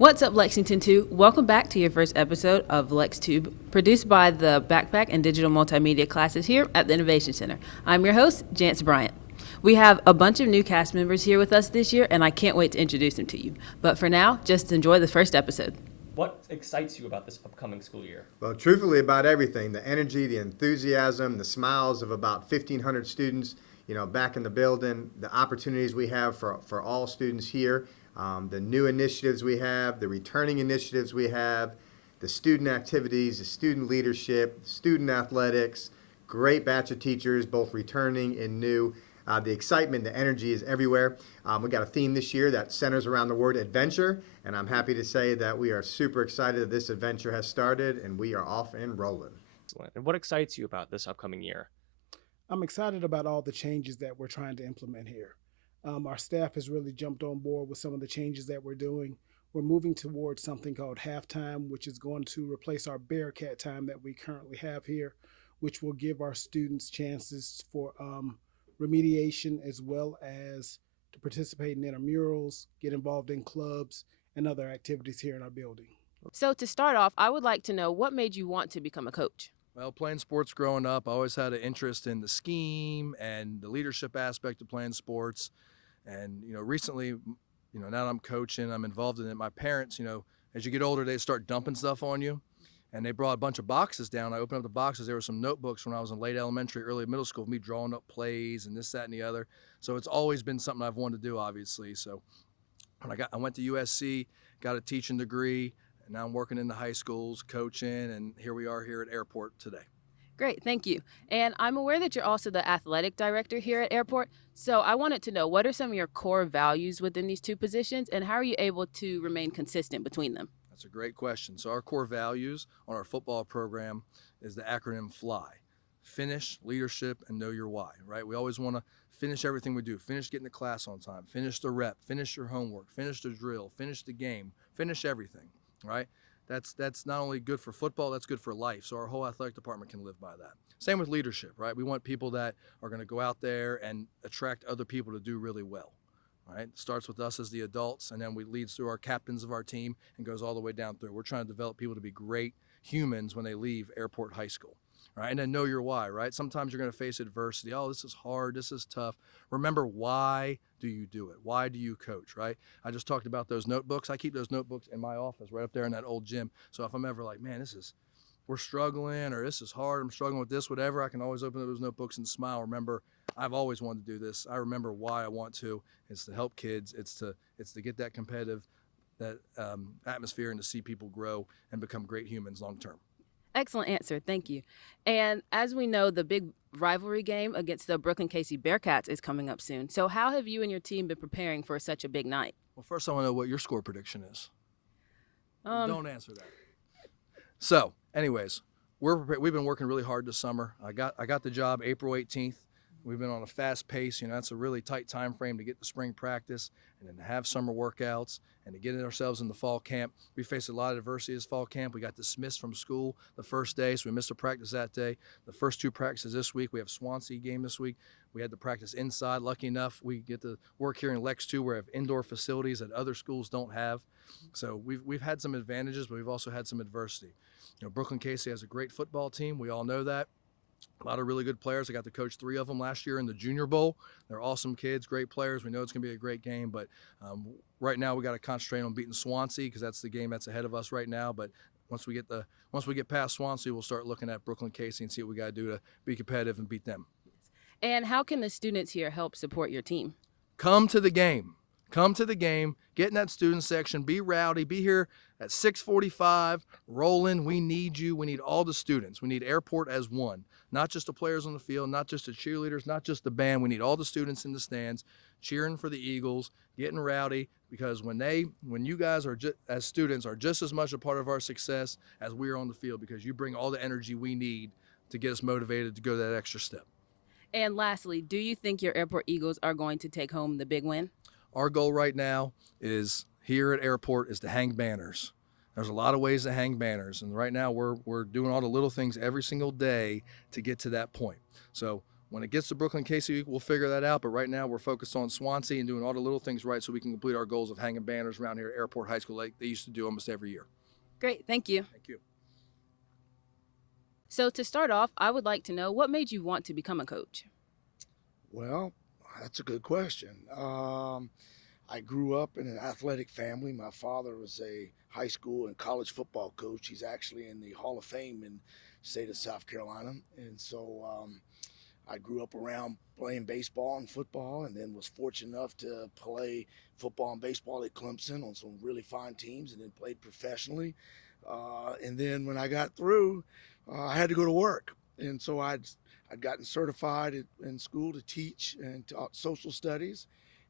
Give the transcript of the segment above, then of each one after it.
What's up, Lexington 2? Welcome back to your first episode of LEX2UBE, produced by the Backpack and Digital Multimedia classes here at the Innovation Center. I'm your host, Jance Bryant. We have a bunch of new cast members here with us this year, and I can't wait to introduce them to you. But for now, just enjoy the first episode. What excites you about this upcoming school year? Well, truthfully, about everything. The energy, the enthusiasm, the smiles of about 1,500 students, back in the building, the opportunities we have for all students here, the new initiatives we have, the returning initiatives we have, the student activities, the student leadership, student athletics, great batch of teachers, both returning and new. The excitement, the energy is everywhere. We got a theme this year that centers around the word adventure, and I'm happy to say that we are super excited that this adventure has started and we are off and rolling. Excellent. And what excites you about this upcoming year? I'm excited about all the changes that we're trying to implement here. Our staff has really jumped on board with some of the changes that we're doing. We're moving towards something called halftime, which is going to replace our Bearcat time that we currently have here, which will give our students chances for remediation as well as to participate in intramurals, get involved in clubs, and other activities here in our building. So to start off, I would like to know what made you want to become a coach? Well, playing sports growing up, I always had an interest in the scheme and the leadership aspect of playing sports. And, recently, now that I'm coaching, I'm involved in it. My parents, as you get older, they start dumping stuff on you. And they brought a bunch of boxes down. I opened up the boxes. There were some notebooks when I was in late elementary, early middle school, me drawing up plays and this, that, and the other. So it's always been something I've wanted to do, obviously. So when I went to USC, got a teaching degree, and now I'm working in the high schools, coaching, and here we are here at Airport today. Great, thank you. And I'm aware that you're also the athletic director here at Airport. So I wanted to know, what are some of your core values within these two positions, and how are you able to remain consistent between them? That's a great question. So our core values on our football program is the acronym FLY. Finish, leadership, and know your why, right? We always want to finish everything we do. Finish getting to class on time. Finish the rep. Finish your homework. Finish the drill. Finish the game. Finish everything, right? That's not only good for football, that's good for life. So our whole athletic department can live by that. Same with leadership, right? We want people that are going to go out there and attract other people to do really well. Right? It starts with us as the adults, and then we leads through our captains of our team and goes all the way down through. We're trying to develop people to be great humans when they leave Airport High School. Right? And then know your why, right? Sometimes you're going to face adversity. Oh, this is hard. This is tough. Remember, why do you do it? Why do you coach, right? I just talked about those notebooks. I keep those notebooks in my office right up there in that old gym. So if I'm ever like, man, we're struggling, or this is hard, I'm struggling with this, whatever, I can always open up those notebooks and smile. Remember, I've always wanted to do this. I remember why I want to. It's to help kids. It's to get that competitive, atmosphere, and to see people grow and become great humans long term. Excellent answer. Thank you. And as we know, the big rivalry game against the LEX2UBE Bearcats is coming up soon. So how have you and your team been preparing for such a big night? Well, first I want to know what your score prediction is. Don't answer that. So, anyways, we've been working really hard this summer. I got the job April 18th. We've been on a fast pace. That's a really tight time frame to get to spring practice and then to have summer workouts and to get ourselves in the fall camp. We faced a lot of adversity this fall camp. We got dismissed from school the first day, so we missed a practice that day. The first two practices this week. We have Swansea game this week. We had to practice inside. Lucky enough, we get to work here in LEX2, where we have indoor facilities that other schools don't have. So we've had some advantages, but we've also had some adversity. LEX2UBE has a great football team. We all know that. A lot of really good players. I got to coach 3 of them last year in the Junior Bowl. They're awesome kids, great players. We know it's going to be a great game, but right now we got to concentrate on beating Swansea because that's the game that's ahead of us right now. But once we get past Swansea, we'll start looking at LEX2UBE and see what we got to do to be competitive and beat them. And how can the students here help support your team? Come to the game. Come to the game. Get in that student section. Be rowdy. Be here at 6:45. Rolling. We need you. We need all the students. We need Airport as one. Not just the players on the field, not just the cheerleaders, not just the band. We need all the students in the stands cheering for the Eagles, getting rowdy, because when you guys are as students are just as much a part of our success as we are on the field, because you bring all the energy we need to get us motivated to go that extra step. And lastly, do you think your Airport Eagles are going to take home the big win? Our goal right now is here at Airport is to hang banners. There's a lot of ways to hang banners, and right now we're doing all the little things every single day to get to that point. So When it gets to Brooklyn Casey, we'll figure that out. But right now, we're focused on Swansea and doing all the little things right so we can complete our goals of hanging banners around here at Airport High School like they used to do almost every year. Great, thank you. Thank you. So to start off, I would like to know what made you want to become a coach? Well, that's a good question. I grew up in an athletic family. My father was a high school and college football coach. He's actually in the Hall of Fame in the state of South Carolina. And so I grew up around playing baseball and football, and then was fortunate enough to play football and baseball at Clemson on some really fine teams, and then played professionally. And then when I got through, I had to go to work. And so I'd gotten certified in school to teach and taught social studies.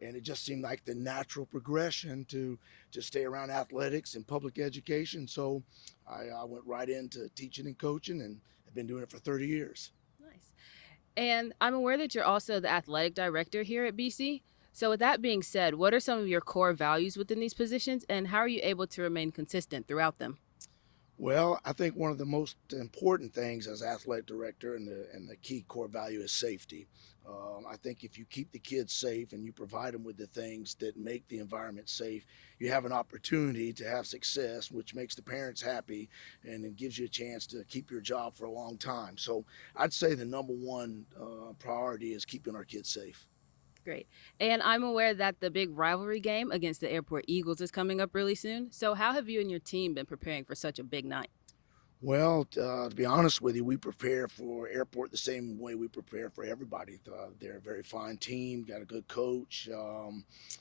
And it just seemed like the natural progression to stay around athletics and public education. So I went right into teaching and coaching, and have been doing it for 30 years. Nice. And I'm aware that you're also the athletic director here at BC. So with that being said, what are some of your core values within these positions, and how are you able to remain consistent throughout them? Well, I think one of the most important things as athletic director and the key core value is safety. I think if you keep the kids safe and you provide them with the things that make the environment safe, you have an opportunity to have success, which makes the parents happy, and it gives you a chance to keep your job for a long time. So I'd say the number one priority is keeping our kids safe. Great. And I'm aware that the big rivalry game against the Airport Eagles is coming up really soon. So how have you and your team been preparing for such a big night? Well, to be honest with you, we prepare for Airport the same way we prepare for everybody. They're a very fine team, got a good coach.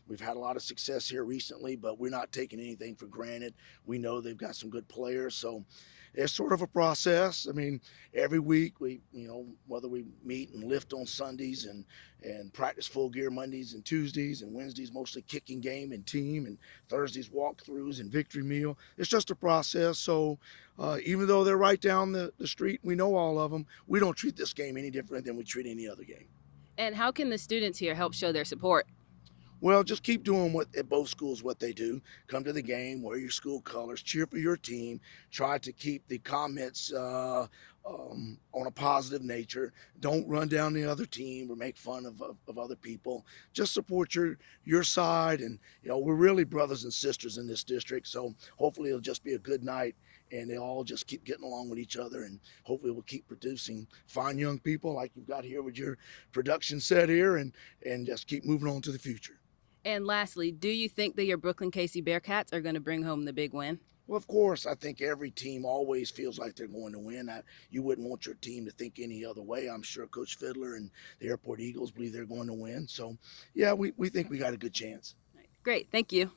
We've had a lot of success here recently, but we're not taking anything for granted. We know they've got some good players, so it's sort of a process. I mean, every week whether we meet and lift on Sundays and practice full gear Mondays and Tuesdays, and Wednesdays mostly kicking game and team, and Thursdays walkthroughs and victory meal. It's just a process. So even though they're right down the street, we know all of them, we don't treat this game any different than we treat any other game. And how can the students here help show their support? Well, just keep doing what at both schools what they do. Come to the game, wear your school colors, cheer for your team. Try to keep the comments on a positive nature. Don't run down the other team or make fun of other people. Just support your side, and we're really brothers and sisters in this district. So hopefully it'll just be a good night, and they all just keep getting along with each other, and hopefully we'll keep producing fine young people like you've got here with your production set here, and just keep moving on to the future. And lastly, do you think that your Brooklyn Casey Bearcats are going to bring home the big win? Well, of course, I think every team always feels like they're going to win. You wouldn't want your team to think any other way. I'm sure Coach Fiddler and the Airport Eagles believe they're going to win. So, yeah, we think we got a good chance. Great, thank you.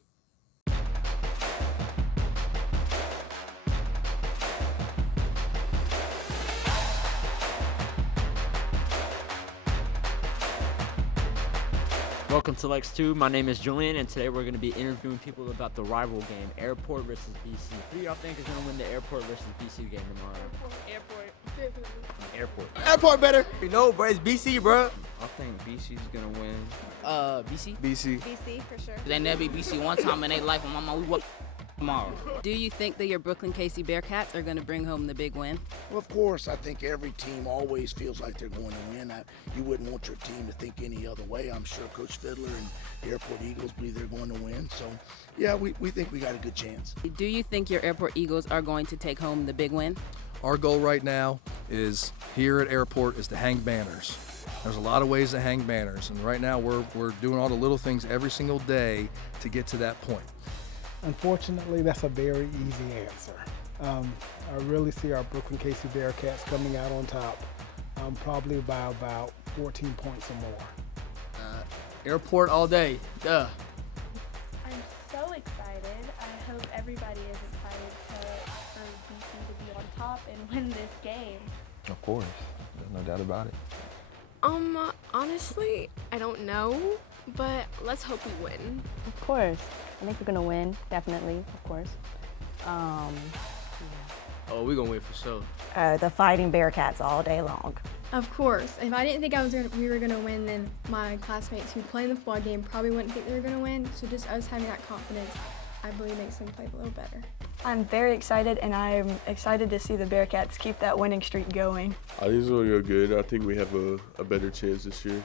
Welcome to LEX2UBE. My name is Julian, and today we're going to be interviewing people about the rival game, Airport versus BC. Who do y'all think is going to win the Airport versus BC game tomorrow? Airport. Airport better. You know, bro, it's BC, bro. I think BC's gonna win. BC? BC. BC for sure. They never beat BC one time in their life, and mama, we work tomorrow. Do you think that your Brooklyn Casey Bearcats are going to bring home the big win? Well, of course, I think every team always feels like they're going to win. You wouldn't want your team to think any other way. I'm sure Coach Fiddler and the Airport Eagles believe they're going to win. So, yeah, we think we got a good chance. Do you think your Airport Eagles are going to take home the big win? Our goal right now is here at Airport is to hang banners. There's a lot of ways to hang banners, and right now we're doing all the little things every single day to get to that point. Unfortunately, that's a very easy answer. I really see our Brooklyn Casey Bearcats coming out on top, probably by about 14 points or more. Airport all day. Duh. I'm so excited. I hope everybody is excited for BC to be on top and win this game. Of course, there's no doubt about it. Honestly, I don't know, but let's hope we win. Of course. I think we're going to win, definitely, of course. Oh, we're going to win for sure. The Fighting Bearcats all day long. Of course. If I didn't think we were going to win, then my classmates who play in the football game probably wouldn't think they were going to win. So just us having that confidence, I believe, makes them play a little better. I'm very excited, and I'm excited to see the Bearcats keep that winning streak going. I think it's going to go good. I think we have a better chance this year.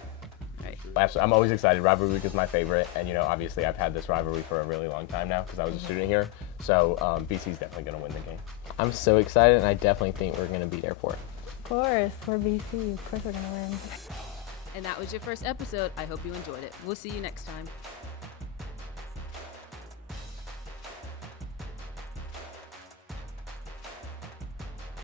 I'm always excited. Rivalry week is my favorite, and obviously I've had this rivalry for a really long time now because I was a student here. So BC's definitely going to win the game. I'm so excited, and I definitely think we're going to beat Airport. Of course, we're BC. Of course we're going to win. And that was your first episode. I hope you enjoyed it. We'll see you next time.